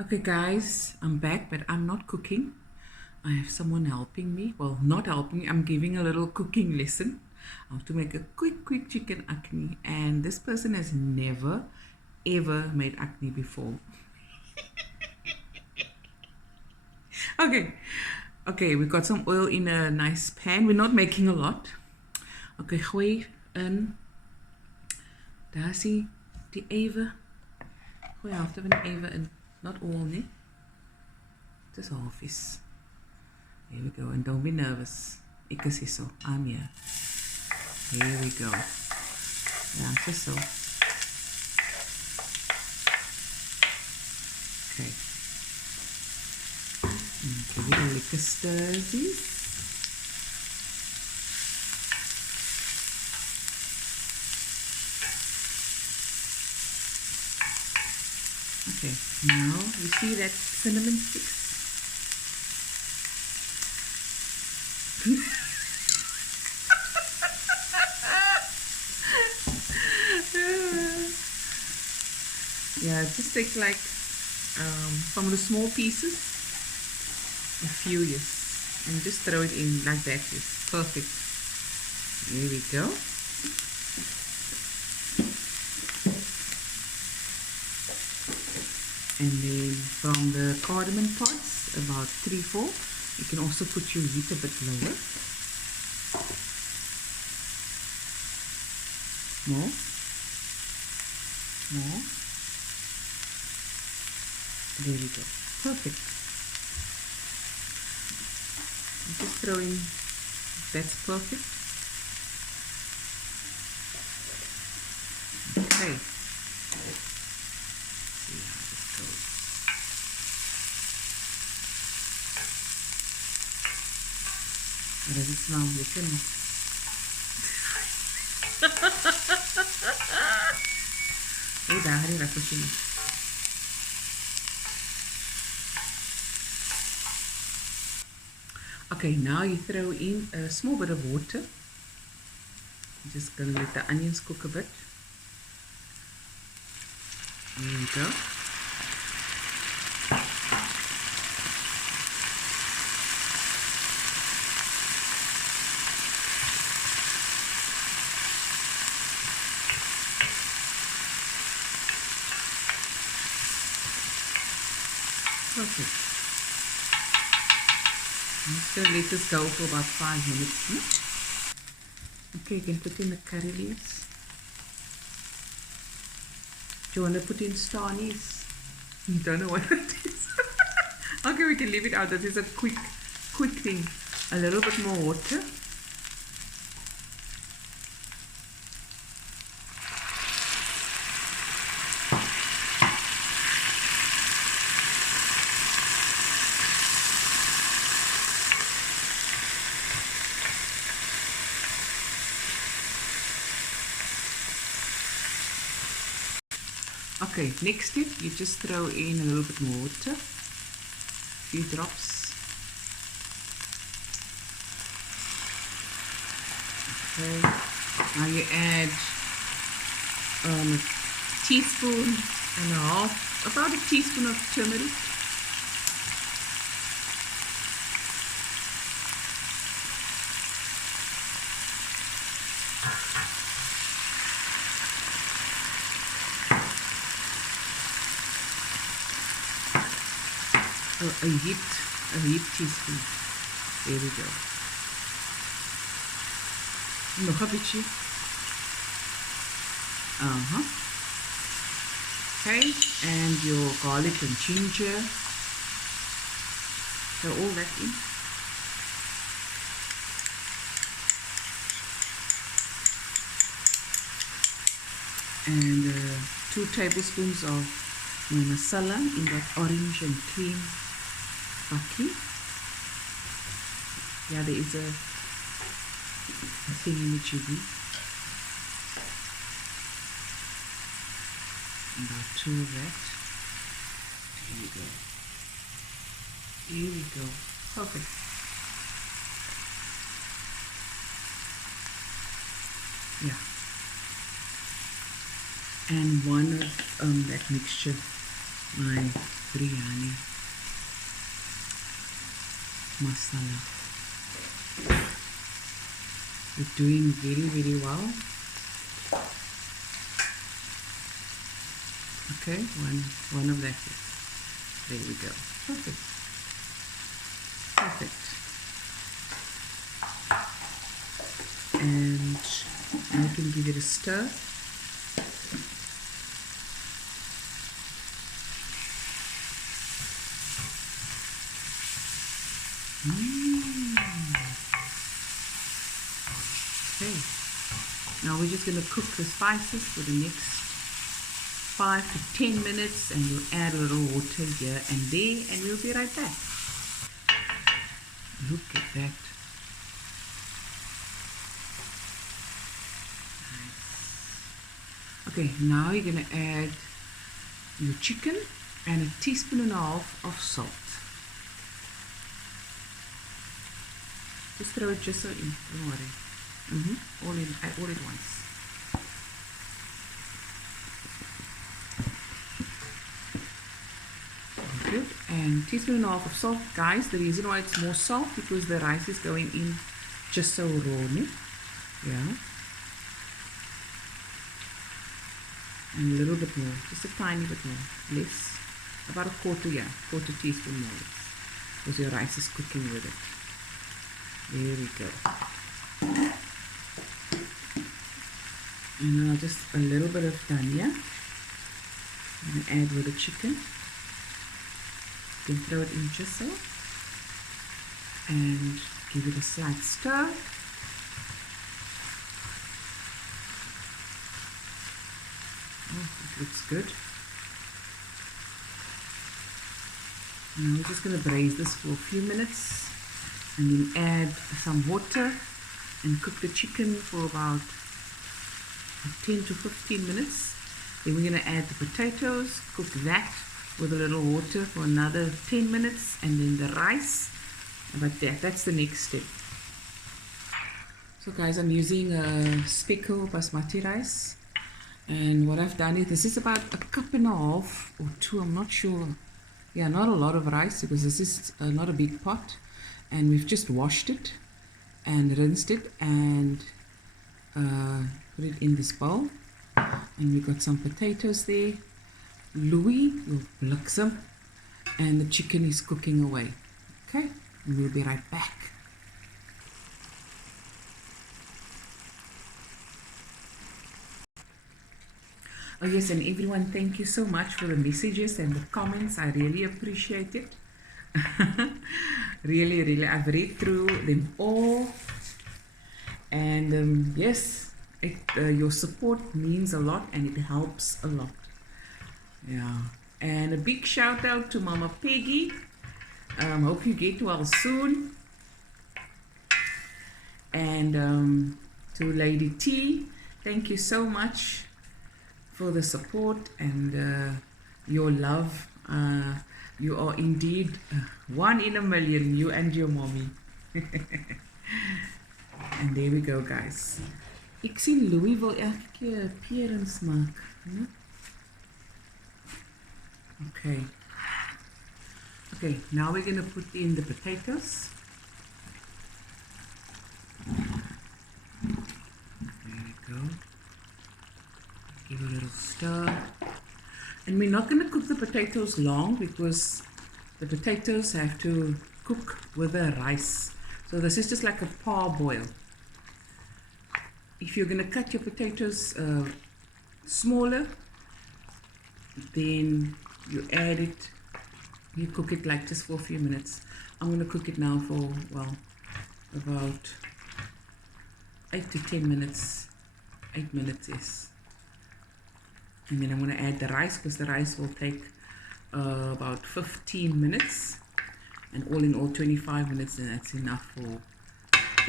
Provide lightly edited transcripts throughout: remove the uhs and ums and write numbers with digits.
Okay guys, I'm back, but I'm not cooking. I have someone helping me. Well, not helping me, I'm giving a little cooking lesson. How to make a quick chicken acne. And this person has never, ever made acne before. Okay, we got some oil in a nice pan. We're not making a lot. Okay, gooi in. Daar is die ewe. Gooi helfte van die ewe in. Not all, nee. Just halfies. Here we go, and don't be nervous. Ek is hier so. I'm here. Here we go. Ja, just so. Okay. Give it a lekker stirsies. Okay, now you see that cinnamon sticks? Yeah, just take like from the small pieces, a few, yes, and just throw it in like that. Yes, perfect. Here we go. And then from the cardamom pods, about 3-4. You can also put your heat a bit lower. More. There we go. Perfect. Just throw in. That's perfect. Okay. See how this goes. Does it smell lekker? Oh, daar gaat die rapportje. Okay, now you throw in a small bit of water. You're just going to let the onions cook a bit. There we go. Perfect. I'm just going to let this go for about 5 minutes. Okay, you can put in the curry leaves. Do you want to put in star anise? You don't know what it is. Okay, we can leave it out. That is a quick thing. A little bit more water. Okay, next step, you just throw in a little bit more water, a few drops. Okay, now you add a teaspoon and a half, about a teaspoon of turmeric. A heaped teaspoon. There we go. Nog een beetje. Okay, and your garlic and ginger. Throw all that in. And 2 tablespoons of my masala in that orange and cream akhni. Yeah, there is a thing in the chili. About 2 of that. Here we go. Here we go. Perfect. Yeah. And one of that mixture, my biryani masala. We're doing very, very well. Okay, one of that. There we go. Perfect. Perfect. And I can give it a stir. Okay. Now we're just going to cook the spices for the next 5 to 10 minutes, and we'll add a little water here and there, and we'll be right back. Look at that. Nice. Okay, now you're going to add your chicken and a teaspoon and a half of salt. Just throw it just so in, don't worry. All at once. Good. And teaspoon and a half of salt, guys. The reason why it's more salt because the rice is going in just so raw, yeah. And a little bit more, just a tiny bit more, less, about a quarter teaspoon more, because your rice is cooking with it. There we go. And now just a little bit of dhania. I'm going to add with the chicken. You can throw it in just so. And give it a slight stir. Oh, it looks good. Now we're just going to braise this for a few minutes. And then add some water and cook the chicken for about 10 to 15 minutes. Then we're going to add the potatoes, cook that with a little water for another 10 minutes, and then the rice. But that's the next step. So guys, I'm using a speckle basmati rice, and what I've done is, this is about a cup and a half or two, I'm not sure. Yeah, not a lot of rice because this is not a big pot. And we've just washed it and rinsed it and put it in this bowl. And we've got some potatoes there. Louis will bliksem, and the chicken is cooking away. Okay, and we'll be right back. Oh yes, and everyone, thank you so much for the messages and the comments. I really appreciate it. Really, I've read through them all, and yes, your support means a lot and it helps a lot. Yeah, and a big shout out to Mama Peggy. Hope you get well soon. And to Lady T, thank you so much for the support and your love. You are indeed one in a million, you and your mommy. And there we go, guys. Ek sien Louis wil elke keer appearance maak. Okay. Okay, now we're going to put in the potatoes. There we go. Give a little stir. And we're not going to cook the potatoes long because the potatoes have to cook with the rice. So this is just like a parboil. If you're going to cut your potatoes smaller, then you add it, you cook it like just for a few minutes. I'm going to cook it now for, well, about 8 to 10 minutes. 8 minutes, yes. And then I'm going to add the rice because the rice will take about 15 minutes. And all in all 25 minutes, and that's enough for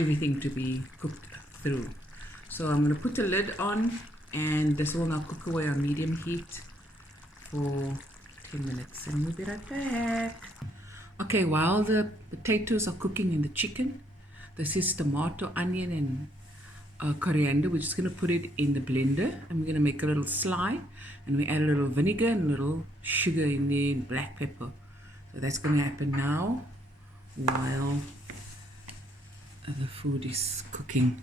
everything to be cooked through. So I'm going to put the lid on, and this will now cook away on medium heat for 10 minutes, and we'll be right back. Okay, while the potatoes are cooking in the chicken, this is tomato, onion, and coriander. We're just going to put it in the blender and we're going to make a little slide, and we add a little vinegar and a little sugar in there and black pepper. So that's going to happen now while the food is cooking.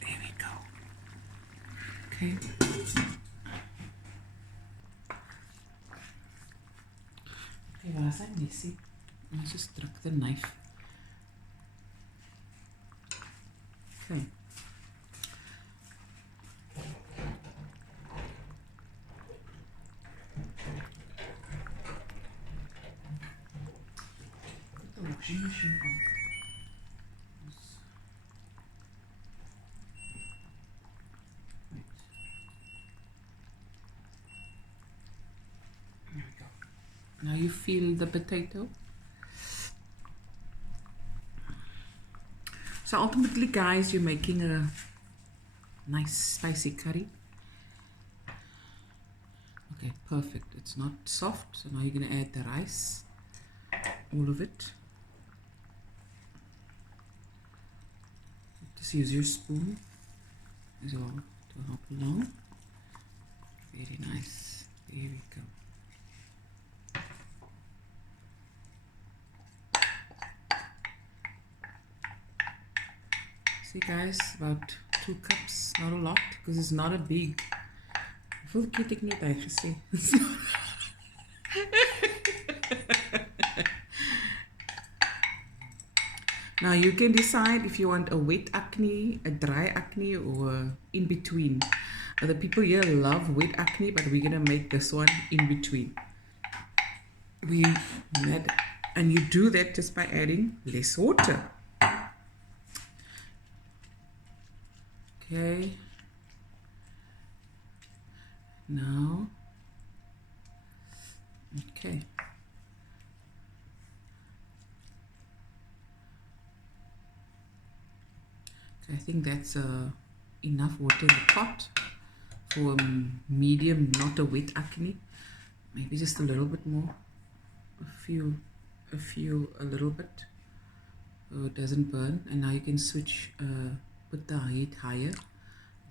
There we go. Okay. Okay, waar is dat messie? Let's just druk the knife. Okay. Put the washing machine on. There we go. Now you feel the potato. So ultimately, guys, you're making a nice spicy curry. Okay, perfect. It's not soft, so now you're going to add the rice, all of it. Just use your spoon as well to help along. Very nice. There we go. See guys, about 2 cups, not a lot, because it's not a big. Hoeveel keer het ek net uitgesê? Now you can decide if you want a wet akhni, a dry akhni, or in between. The people here love wet akhni, but we're gonna make this one in between. And you do that just by adding less water. Okay. Now, okay. I think that's enough water in the pot for a medium, not a wet akhni. Maybe just a little bit more. A little bit, so it doesn't burn. And now you can switch, put the heat higher,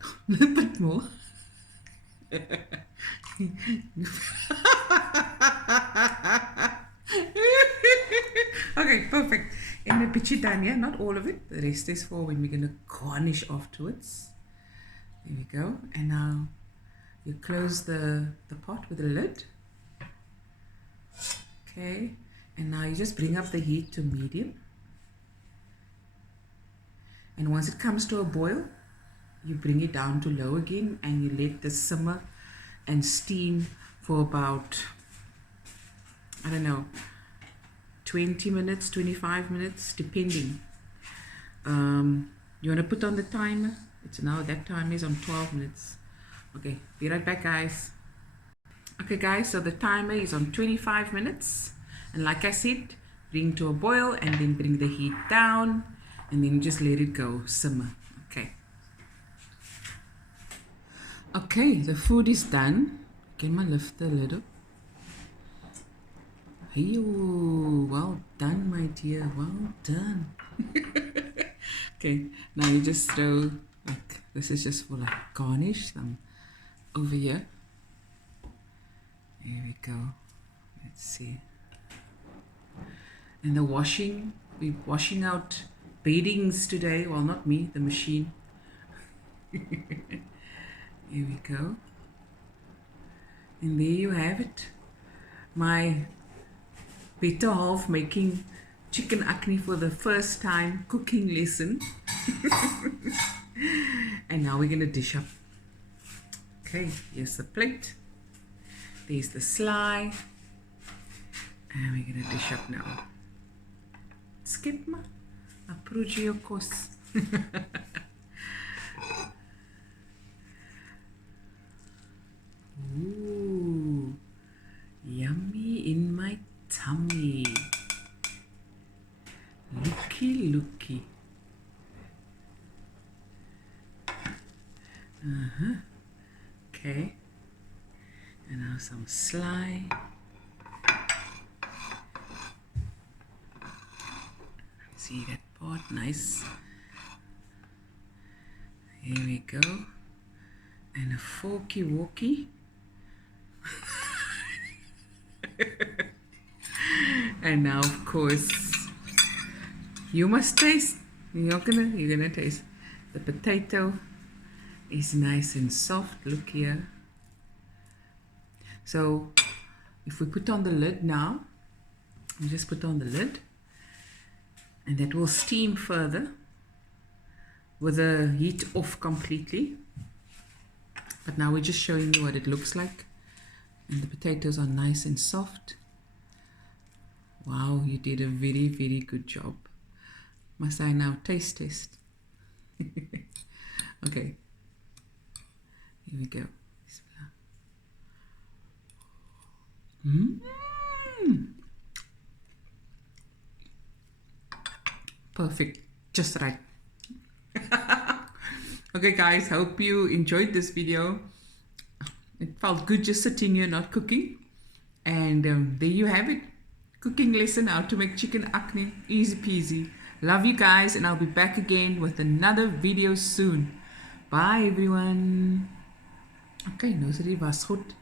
a little bit more. Okay, perfect. And the pitchy done here, not all of it. The rest is for when we're going to garnish afterwards. There we go. And now you close the pot with a lid. Okay. And now you just bring up the heat to medium. And once it comes to a boil, you bring it down to low again and you let this simmer and steam for about, I don't know, 20 minutes, 25 minutes, depending. You want to put on the timer. It's now, that timer is on 12 minutes. Okay, be right back, guys. Okay, guys, so the timer is on 25 minutes. And like I said, bring to a boil and then bring the heat down and then just let it go, simmer. Okay. Okay, the food is done. Can I lift the lid up? Hey, well done, my dear. Well done. Okay, now you just throw, like, this is just for like garnish them over here. There we go. Let's see. And the washing, we're washing out beddings today. Well, not me, the machine. Here we go. And there you have it. My better half making chicken akhni for the first time, cooking lesson. And now we're going to dish up. Okay, here's the plate. There's the sly. And we're going to dish up now. Skip ma. Apprugio kos. Ooh, yummy in my tummy. Looky, looky. Okay. And now some sly. See that part? Nice. go. And a forky walkie. And now, of course, you must taste. You're gonna taste. The potato is nice and soft. Look here. So if we put on the lid now, we just put on the lid, and that will steam further with the heat off completely. But now we're just showing you what it looks like, and the potatoes are nice and soft. Wow, you did a very, very good job. Must I now taste test? Okay, here we go. Perfect, just right. Okay guys, hope you enjoyed this video. It felt good just sitting here not cooking, and there you have it. Cooking lesson how to make chicken acne, easy peasy. Love you guys, and I'll be back again with another video soon. Bye everyone. Okay, nou is dit was goed.